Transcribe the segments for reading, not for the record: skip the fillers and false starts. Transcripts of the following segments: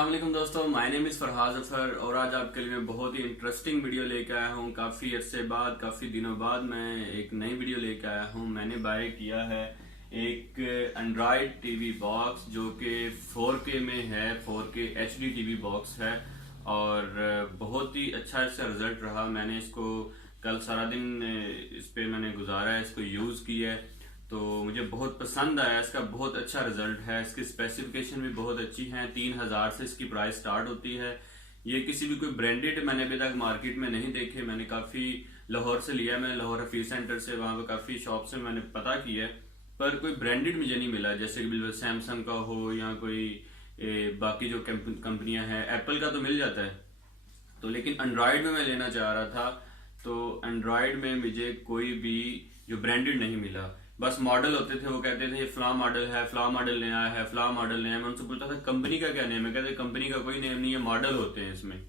अस्सलाम वालेकुम दोस्तों, my name is Farhad offer और आज आपके लिए मैं बहुत ही इंटरेस्टिंग वीडियो लेकर आया हूँ। काफ़ी अरसे बाद, काफ़ी दिनों बाद मैं एक नई वीडियो लेकर आया हूँ। मैंने बाय किया है एक एंड्रॉयड टीवी बॉक्स जो कि 4K में है, 4K HD टीवी बॉक्स है और बहुत ही अच्छा इसका रिजल्ट रहा। मैंने इसको कल सारा दिन इस पे मैंने गुजारा है, इसको यूज़ किया है तो मुझे बहुत पसंद आया। इसका बहुत अच्छा रिजल्ट है, इसकी स्पेसिफिकेशन भी बहुत अच्छी हैं। 3000 से इसकी प्राइस स्टार्ट होती है। ये किसी भी कोई ब्रांडेड मैंने अभी तक मार्केट में नहीं देखे। मैंने काफ़ी लाहौर से लिया, मैं लाहौर हफीज सेंटर से, वहाँ पे काफ़ी शॉप से मैंने पता किया है पर कोई ब्रांडेड मुझे नहीं मिला। जैसे कि बिल्कुल सैमसंग का हो या कोई बाकी जो कंपनियां हैं, एप्पल का तो मिल जाता है तो, लेकिन एंड्रॉयड में मैं लेना चाह रहा था तो एंड्रॉयड में मुझे कोई भी जो ब्रांडेड नहीं मिला। बस मॉडल होते थे, वो कहते थे ये फ्ला मॉडल है, फ्ला मॉडल नया है, फ्ला मॉडल नया है। मैं उनसे पूछता था कंपनी का क्या नेम है, कहते कंपनी का कोई नेम नहीं है, मॉडल होते हैं इसमें।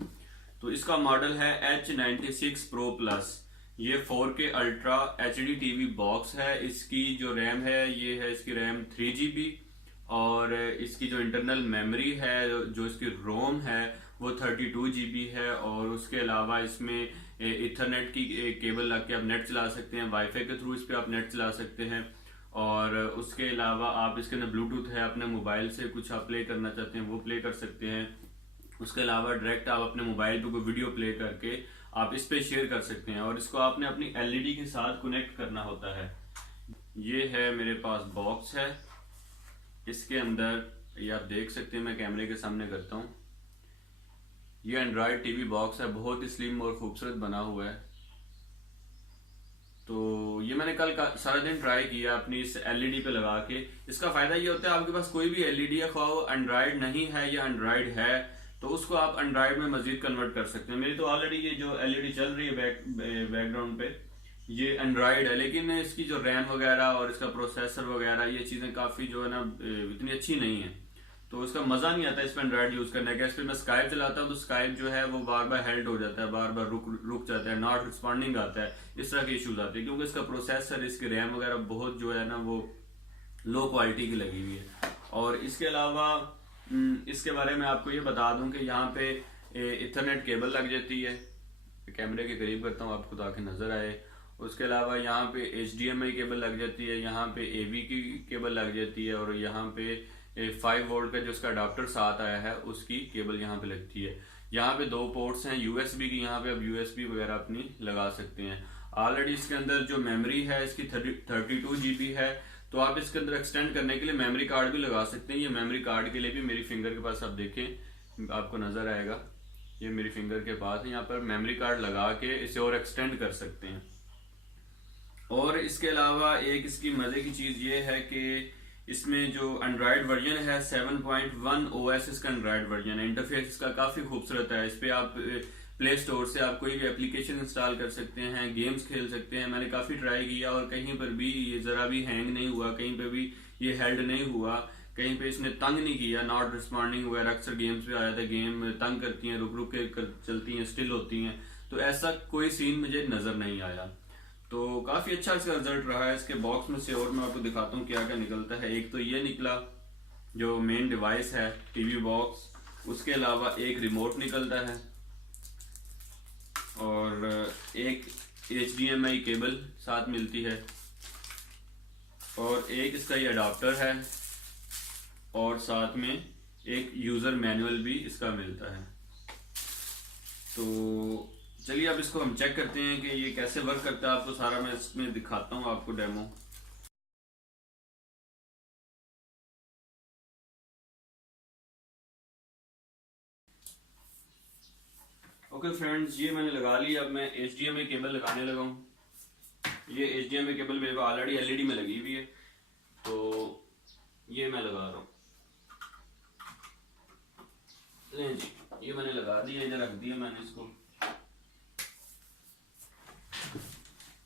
तो इसका मॉडल है H96 Pro Plus। ये 4K ultra HD TV box है। इसकी जो रैम है, ये है इसकी रैम 3GB और इसकी जो इंटरनल मेमोरी है, जो इसकी रोम है वो 32GB है। और उसके अलावा इसमें इथरनेट की केबल लग के आप नेट चला सकते हैं, वाईफाई के थ्रू इस पर आप नेट चला सकते हैं। और उसके अलावा आप इसके अंदर ब्लूटूथ है, अपने मोबाइल से कुछ आप प्ले करना चाहते हैं वो प्ले कर सकते हैं। उसके अलावा डायरेक्ट आप अपने मोबाइल पे कोई वीडियो प्ले करके आप इस पे शेयर कर सकते हैं और इसको आपने अपनी LED के साथ कनेक्ट करना होता है। ये है मेरे पास बॉक्स है, इसके अंदर ये आप देख सकते हैं, मैं कैमरे के सामने करता हूँ। ये एंड्रॉयड टीवी बॉक्स है, बहुत ही स्लिम और खूबसूरत बना हुआ है। तो ये मैंने कल सारा दिन ट्राई किया अपनी इस LED पे लगा के। इसका फायदा ये होता है, आपके पास कोई भी LED है, ख्वाह एंड्रॉयड नहीं है या एंड्रॉयड है, तो उसको आप एंड्रॉयड में मजीद कन्वर्ट कर सकते हैं। मेरी तो ऑलरेडी ये जो LED चल रही है बैकग्राउंड पे, ये एंड्रॉयड है, लेकिन इसकी जो रैम वगैरह और इसका प्रोसेसर वगैरह ये चीज़ें काफ़ी जो है ना इतनी अच्छी नहीं है, तो इसका मज़ा नहीं आता इस पर एंड्रॉयड यूज़ करने का। इस पर मैं स्काइप चलाता हूँ तो स्काइप जो है वो बार बार हेल्ड हो जाता है, बार बार रुक जाता है, नॉट रिस्पॉन्डिंग आता है, इस तरह के इश्यूज आते हैं क्योंकि इसका प्रोसेसर, इसकी रैम वगैरह बहुत जो है ना वो लो क्वालिटी की लगी हुई है। और इसके अलावा इसके बारे में आपको ये बता दूं कि यहाँ पे इथरनेट केबल लग जाती है। कैमरे के करीब करता हूँ आपको ताकि नजर आए। उसके अलावा यहाँ पे HDMI केबल लग जाती है, यहाँ पे AV की केबल लग जाती है और यहाँ पे 5 वोल्ट का जो उसका अडाप्टर साथ आया है उसकी केबल यहाँ पे लगती है। यहाँ पे 2 पोर्ट्स हैं USB की, यहाँ पे आप USB वगैरह अपनी लगा सकते हैं। ऑलरेडी इसके अंदर जो मेमोरी है इसकी 32GB है, तो आप इसके अंदर एक्सटेंड करने के लिए मेमोरी कार्ड भी लगा सकते हैं। ये मेमोरी कार्ड के लिए भी मेरी फिंगर के पास आप देखें, आपको नजर आएगा, ये मेरी फिंगर के पास है, यहाँ पर मेमोरी कार्ड लगा के इसे और एक्सटेंड कर सकते हैं। और इसके अलावा एक इसकी मजे की चीज ये है कि इसमें जो एंड्रॉयड वर्जन है 7.1 OS इसका एंड्रॉयड वर्जन है। इंटरफेस इसका काफी खूबसूरत है। इस पे आप प्ले स्टोर से आप कोई भी एप्लीकेशन इंस्टॉल कर सकते हैं, गेम्स खेल सकते हैं। मैंने काफी ट्राई किया और कहीं पर भी ये जरा भी हैंग नहीं हुआ, कहीं पर भी ये हेल्ड नहीं हुआ, कहीं पे इसने तंग नहीं किया, नॉट रिस्पॉन्डिंग वगैरह अक्सर गेम्स पे आया था, गेम तंग करती हैं, रुक रुक के चलती हैं, स्टिल होती हैं, तो ऐसा कोई सीन मुझे नजर नहीं आया। तो काफी अच्छा इसका रिजल्ट रहा है। इसके बॉक्स में से और मैं आपको दिखाता हूँ क्या क्या निकलता है। एक तो ये निकला जो मेन डिवाइस है टीवी बॉक्स, उसके अलावा एक रिमोट निकलता है और एक HDMI केबल साथ मिलती है और एक इसका ये अडाप्टर है और साथ में एक यूजर मैनुअल भी इसका मिलता है। तो चलिए अब इसको हम चेक करते हैं कि ये कैसे वर्क करता है। आपको सारा मैं इसमें दिखाता हूँ, आपको डेमो। ओके फ्रेंड्स, ये मैंने लगा लिया। अब मैं HDMI केबल लगाने लगा हूँ। ये HDMI केबल मेरे को ऑलरेडी LED में लगी हुई है, तो ये मैं लगा रहा हूँ। लें जी, ये मैंने लगा दिया, इधर रख दिया मैंने इसको।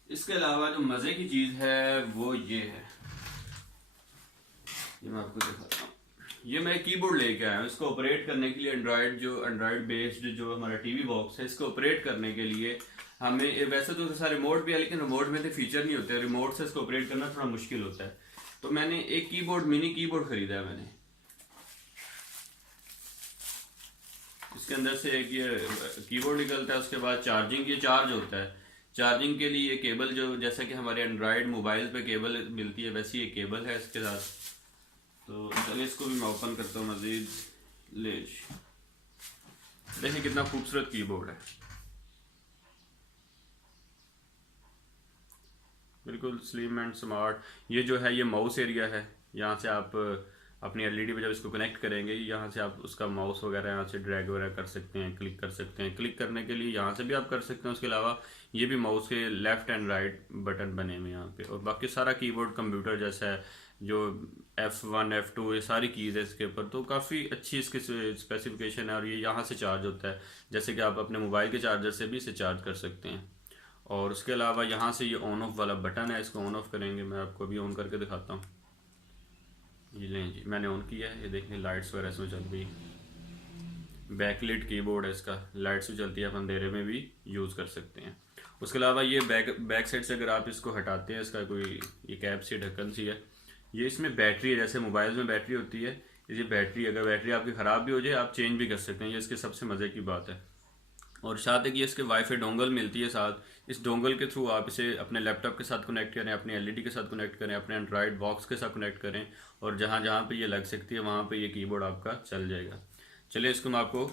इसके अलावा जो मजे की चीज है वो ये है, ये मैं आपको दिखाता हूँ। ये मैं कीबोर्ड लेके आया हूँ। इसको ऑपरेट करने के लिए एंड्रॉयड बेस्ड जो हमारा टीवी बॉक्स है, इसको ऑपरेट करने के लिए हमें, वैसे तो सारा रिमोट भी है लेकिन रिमोट में तो फीचर नहीं होते, रिमोट से इसको ऑपरेट करना थोड़ा मुश्किल होता है। तो मैंने एक कीबोर्ड, मिनी कीबोर्ड खरीदा है मैंने। इसके अंदर से एक ये कीबोर्ड निकलता है, उसके बाद चार्जिंग, ये चार्ज होता है। चार्जिंग के लिए ये केबल जो जैसा कि हमारे एंड्रॉयड मोबाइल पे केबल मिलती है वैसी ये केबल है इसके साथ। तो चलिए इसको भी मैं ओपन करता हूँ मजीद। ले देखिए कितना खूबसूरत कीबोर्ड है, बिल्कुल स्लिम एंड स्मार्ट। ये जो है ये माउस एरिया है, यहाँ से आप अपनी एलईडी पे जब इसको कनेक्ट करेंगे यहाँ से आप उसका माउस वगैरह यहाँ से ड्रैग वगैरह कर सकते हैं, क्लिक कर सकते हैं। क्लिक करने के लिए यहाँ से भी आप कर सकते हैं। उसके अलावा ये भी माउस के लेफ्ट एंड राइट बटन बने हुए हैं यहाँ पे। और बाकी सारा कीबोर्ड कंप्यूटर जैसा है, जो F1 F2 ये सारी कीज़ है इसके ऊपर। तो काफ़ी अच्छी इसकी स्पेसिफिकेशन है। और ये यहाँ से चार्ज होता है, जैसे कि आप अपने मोबाइल के चार्जर से भी इसे चार्ज कर सकते हैं। और उसके अलावा यहाँ से ये ऑन ऑफ वाला बटन है, इसको ऑन ऑफ करेंगे, मैं आपको अभी ऑन करके दिखाता हूँ। ये लें जी, मैंने ऑन किया है, ये देखें लाइट्स वगैरह इसमें चल रही। बैकलिट कीबोर्ड है इसका, लाइट्स भी चलती है, आप अंधेरे में भी यूज़ कर सकते हैं। उसके अलावा ये बैक साइड से अगर आप इसको हटाते हैं, इसका कोई ये कैप सी ढक्कन सी है, ये इसमें बैटरी है, जैसे मोबाइल में बैटरी होती है, ये बैटरी, अगर बैटरी आपकी ख़राब भी हो जाए आप चेंज भी कर सकते हैं। ये इसके सबसे मज़े की बात है। और साथ ही ये इसके वाईफाई डोंगल मिलती है साथ। इस डोंगल के थ्रू आप इसे अपने लैपटॉप के साथ कनेक्ट करें, अपनी एलईडी के साथ कनेक्ट करें, अपने एंड्रॉयड बॉक्स के साथ कनेक्ट करें, और जहाँ जहाँ पे ये लग सकती है वहाँ पे ये कीबोर्ड आपका चल जाएगा। चलिए इसको मैं आपको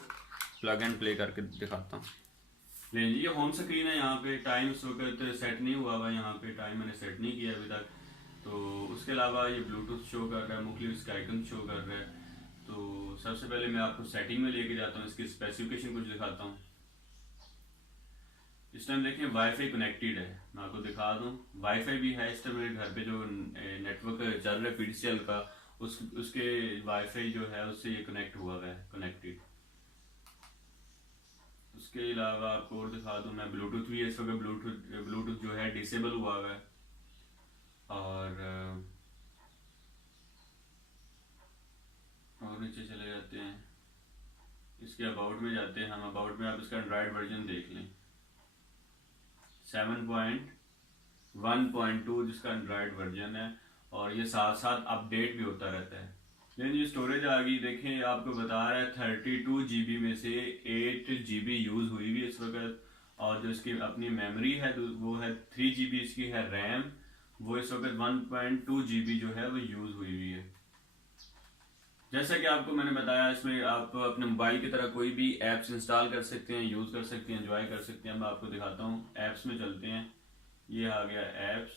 प्लग एंड प्ले करके दिखाता हूँ। लेकिन ये होम स्क्रीन है, यहाँ पे टाइम इस वक्त सेट नहीं हुआ हुआ, यहाँ पे टाइम मैंने सेट नहीं किया अभी तक। तो उसके अलावा ये ब्लूटूथ शो कर रहा है, मुख्तलिफ इसका आइकन शो कर रहा है। तो सबसे पहले मैं आपको सेटिंग में लेके जाता हूँ, इसकी स्पेसिफिकेशन कुछ दिखाता हूँ। इस टाइम देखिए वाईफाई कनेक्टेड है, मैं आपको दिखा दूं, वाईफाई भी है इस टाइम मेरे घर पे, जो नेटवर्क चल रहा है पीटीसीएल का, उसके वाईफाई जो है उससे ये कनेक्ट हुआ है, कनेक्टेड। उसके अलावा आपको और दिखा दूं मैं, ब्लूटूथ भी है इस वक्त, ब्लूटूथ जो है डिसेबल हुआ है। और नीचे चले जाते हैं, इसके अबाउट में जाते हैं हम। अबाउट में आप इसका एंड्रॉयड वर्जन देख लें, 7.1.2 जिसका एंड्रॉयड वर्जन है, और ये साथ साथ अपडेट भी होता रहता है। लेकिन ये स्टोरेज आ गई, देखें आपको बता रहा है 32 GB में से 8 GB यूज़ हुई हुई इस वक्त। और जो इसकी अपनी मेमोरी है वो है 3 GB इसकी है रैम, वो इस वक्त 1.2 GB जो है वो यूज़ हुई हुई है। जैसा कि आपको मैंने बताया, इसमें आप अपने मोबाइल की तरह कोई भी ऐप्स इंस्टॉल कर सकते हैं, यूज़ कर सकते हैं, एंजॉय कर सकते हैं। मैं आपको दिखाता हूँ, ऐप्स में चलते हैं। ये आ गया ऐप्स,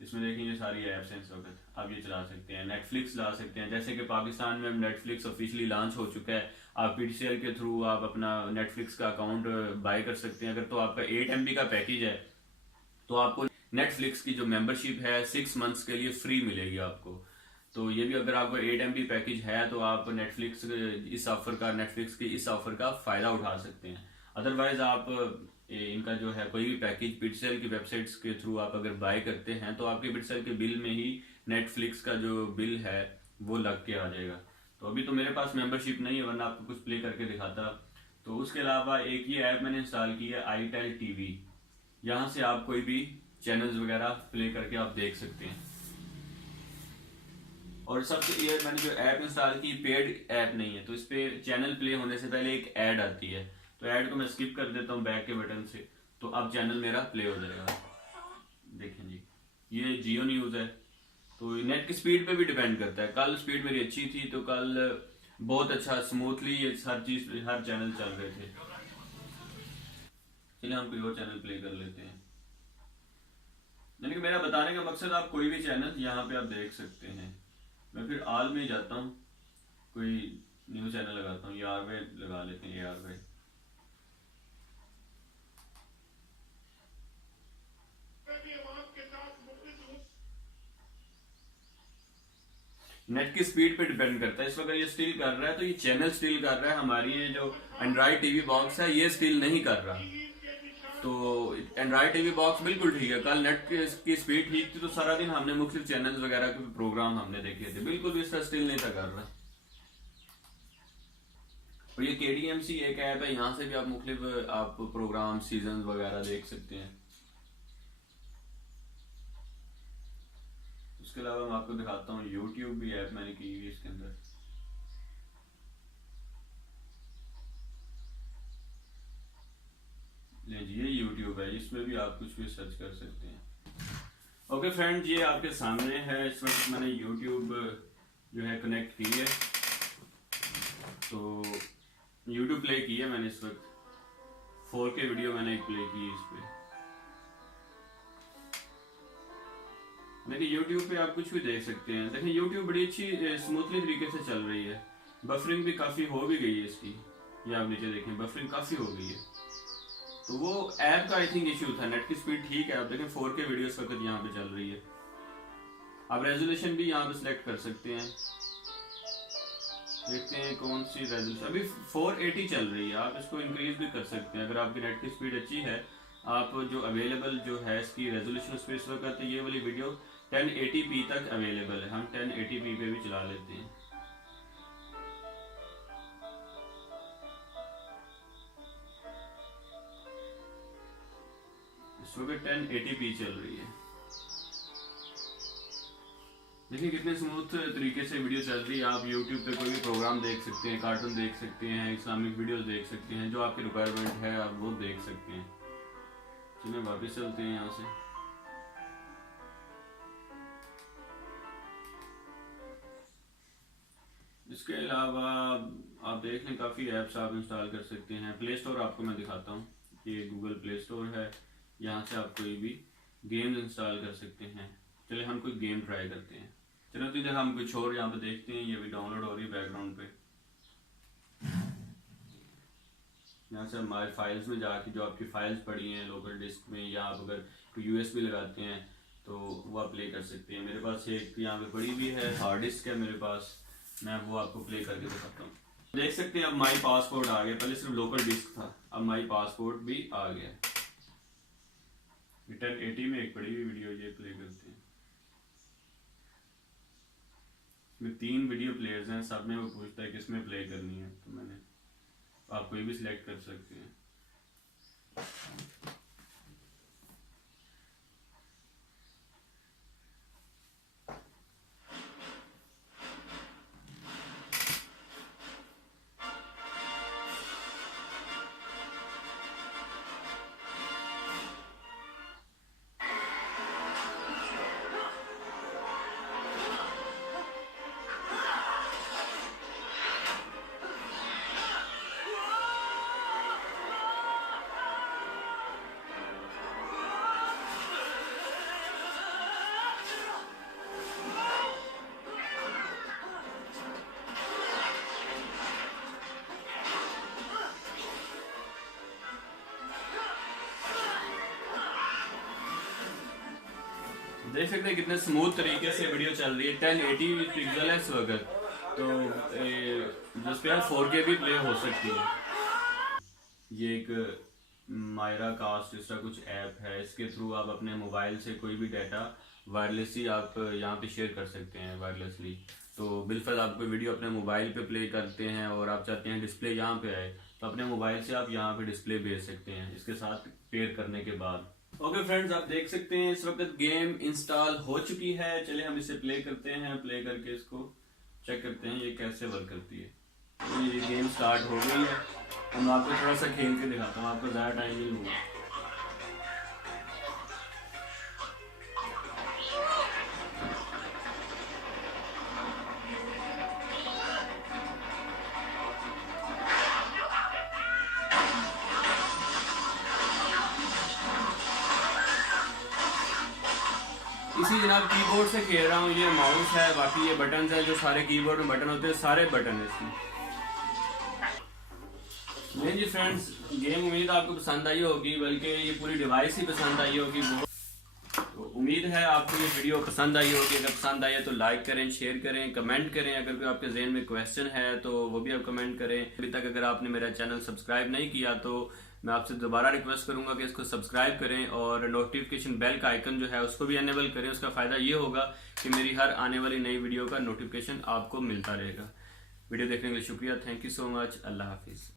इसमें देखिए ये सारी ऐप्स हैं इस वक्त, आप ये चला सकते हैं। नेटफ्लिक्स ला सकते हैं, जैसे कि पाकिस्तान में नेटफ्लिक्स ऑफिशियली लॉन्च हो चुका है। आप पीटीसीएल के थ्रू आप अपना नेटफ्लिक्स का अकाउंट बाय कर सकते हैं। अगर तो आपका 8 MB का पैकेज है तो आपको नेटफ्लिक्स की जो मेंबरशिप है 6 मंथ्स के लिए फ्री मिलेगी आपको। तो ये भी अगर आपको 8 MB पैकेज है तो आप नेटफ्लिक्स की इस ऑफर का फायदा उठा सकते हैं। अदरवाइज आप इनका जो है कोई भी पैकेज पीटीसीएल की वेबसाइट्स के थ्रू आप अगर बाय करते हैं तो आपके पीटीसीएल के बिल में ही नेटफ्लिक्स का जो बिल है वो लग के आ जाएगा। तो अभी तो मेरे पास मेंबरशिप नहीं है, वरना आपको कुछ प्ले करके दिखाता। तो उसके अलावा एक ये ऐप मैंने इंस्टॉल की है, iTel TV। यहाँ से आप कोई भी चैनल्स वगैरह प्ले करके आप देख सकते हैं। और सबसे ये मैंने जो ऐप इंस्टॉल की पेड ऐप नहीं है, तो इस पे चैनल प्ले होने से पहले एक ऐड आती है, तो ऐड को मैं स्किप कर देता हूँ बैक के बटन से, तो अब चैनल मेरा प्ले हो जाएगा। देखें जी, ये जियो न्यूज़ है। तो नेट की स्पीड पे भी डिपेंड करता है। कल स्पीड मेरी अच्छी थी तो कल बहुत अच्छा स्मूथली हर चैनल चल रहे थे। चलिए हम कोई और चैनल प्ले कर लेते हैं। यानी कि मेरा बताने का मकसद, आप कोई भी चैनल यहाँ पे आप देख सकते हैं। मैं फिर आल में जाता हूँ, कोई न्यूज़ चैनल लगाता हूँ, ARY लगा लेते हैं, ARY। नेट की स्पीड पे डिपेंड करता है। इस वक्त ये स्टील कर रहा है तो ये चैनल स्टील कर रहा है, हमारी ये जो एंड्रॉयड टीवी बॉक्स है ये स्टील नहीं कर रहा। तो एंड्रॉयड टीवी बॉक्स बिल्कुल ठीक है। कल नेट की स्पीड ठीक थी तो सारा दिन हमने मुख्तलिफ चैनल्स वगैरह के प्रोग्राम हमने देखे थे, बिल्कुल भी इसका स्टील नहीं था कर रहा। और ये KDMC एक ऐप है, यहाँ से भी आप मुख्तलिफ आप प्रोग्राम सीजन वगैरह देख सकते हैं। उसके अलावा मैं आपको दिखाता हूँ, YouTube भी ऐप मैंने की हुई इसके अंदर। जी ये यूट्यूब है, इसमें भी आप कुछ भी सर्च कर सकते हैं। ओके फ्रेंड, ये आपके सामने है। इस वक्त मैंने यूट्यूब जो है कनेक्ट की है, तो यूट्यूब प्ले की है मैंने। इस वक्त 4K वीडियो मैंने एक प्ले की है इस पे। देखिए यूट्यूब पे आप कुछ भी देख सकते हैं। देखिए यूट्यूब बड़ी अच्छी स्मूथली तरीके से चल रही है। बफरिंग भी काफ़ी हो भी गई है इसकी, ये आप नीचे देखें बफरिंग काफ़ी हो गई है। तो वो ऐप का आई थिंक इश्यू था, नेट की स्पीड ठीक है। आप देखें 4K वीडियो इस वक्त यहाँ पे चल रही है। आप रेजोल्यूशन भी यहाँ पे सिलेक्ट कर सकते हैं। देखते हैं कौन सी रेजोल्यूशन, अभी 480 चल रही है। आप इसको इंक्रीज भी कर सकते हैं अगर आपकी नेट की स्पीड अच्छी है। आप जो अवेलेबल जो है इसकी रेजोल्यूशन उस पर इस वक्त ये वाली वीडियो 1080p तक अवेलेबल है। हम 1080p पे भी चला लेते हैं। इस वक्त 1080p चल रही है। देखिए कितने स्मूथ तरीके से वीडियो चल रही है। आप YouTube पे कोई भी प्रोग्राम देख सकते हैं, कार्टून देख सकते हैं, इस्लामिक वीडियोस देख सकते हैं, जो आपकी रिक्वायरमेंट है आप वो देख सकते हैं। चलिए वापस चलते हैं यहाँ से। इसके अलावा आप देख लें काफ़ी ऐप्स आप इंस्टॉल कर सकते हैं। प्ले स्टोर आपको मैं दिखाता हूँ, ये गूगल प्ले स्टोर है। यहाँ से आप कोई भी गेम्स इंस्टॉल कर सकते हैं। चलिए हम कोई गेम ट्राई करते हैं। चलो तो इधर हम कुछ और यहाँ पे देखते हैं। ये भी डाउनलोड हो रही है बैकग्राउंड पे। यहाँ से हमारे फाइल्स में जाके जो आपकी फाइल्स पड़ी हैं लोकल डिस्क में, या आप अगर कोई USB लगाते हैं तो वो आप प्ले कर सकते हैं। मेरे पास एक यहाँ पे पड़ी भी है, हार्ड डिस्क है मेरे पास, मैं वो आपको प्ले करके दिखाता हूँ। देख सकते हैं अब माई पासपोर्ट आ गया। पहले सिर्फ लोकल डिस्क था, अब माई पासपोर्ट भी आ गया। 1080 में एक पड़ी हुई वीडियो ये प्ले करते हैं। इसमें 3 वीडियो प्लेयर्स हैं, सब में वो पूछता है किसमें प्ले करनी है, तो मैंने आप कोई भी सिलेक्ट कर सकते हैं। देख सकते हैं कितने स्मूथ तरीके से वीडियो चल रही है। 1080 पिक्सल है इस वक्त, तो जिस पे 4K भी प्ले हो सकती है। ये एक मायरा कास्ट इसका कुछ ऐप है, इसके थ्रू आप अपने मोबाइल से कोई भी डाटा वायरलेसली आप यहाँ पे शेयर कर सकते हैं वायरलेसली। तो बिलफर्ज आप कोई वीडियो अपने मोबाइल पे प्ले करते हैं और आप चाहते हैं डिस्प्ले यहाँ पे आए, तो अपने मोबाइल से आप यहाँ पे डिस्प्ले भेज सकते हैं इसके साथ पेयर करने के बाद। ओके फ्रेंड्स, आप देख सकते हैं इस वक्त गेम इंस्टॉल हो चुकी है। चलिए हम इसे प्ले करते हैं। प्ले करके इसको चेक करते हैं ये कैसे वर्क करती है। तो ये गेम स्टार्ट हो गई है। मैं आपको थोड़ा सा खेल के दिखाता हूँ, आपको ज़्यादा टाइम नहीं लूँगा। इसी जनाब कीबोर्ड से खेल रहा हूँ। ये माउस है, बाकी ये बटन है, जो सारे कीबोर्ड में बटन होते हैं, सारे बटन है इसमें। नहीं जी फ्रेंड्स, गेम उम्मीद आपको पसंद आई होगी, बल्कि ये पूरी डिवाइस ही पसंद आई होगी। तो उम्मीद है आपको ये वीडियो पसंद आई होगी। अगर पसंद आई है तो लाइक करें, शेयर करें, कमेंट करें। अगर कोई आपके जहन में क्वेश्चन है तो वो भी आप कमेंट करें। अभी तक अगर आपने मेरा चैनल सब्सक्राइब नहीं किया तो मैं आपसे दोबारा रिक्वेस्ट करूंगा कि इसको सब्सक्राइब करें और नोटिफिकेशन बेल का आइकन जो है उसको भी एनेबल करें। उसका फ़ायदा ये होगा कि मेरी हर आने वाली नई वीडियो का नोटिफिकेशन आपको मिलता रहेगा। वीडियो देखने के लिए शुक्रिया। Thank you so much. अल्लाह हाफिज़।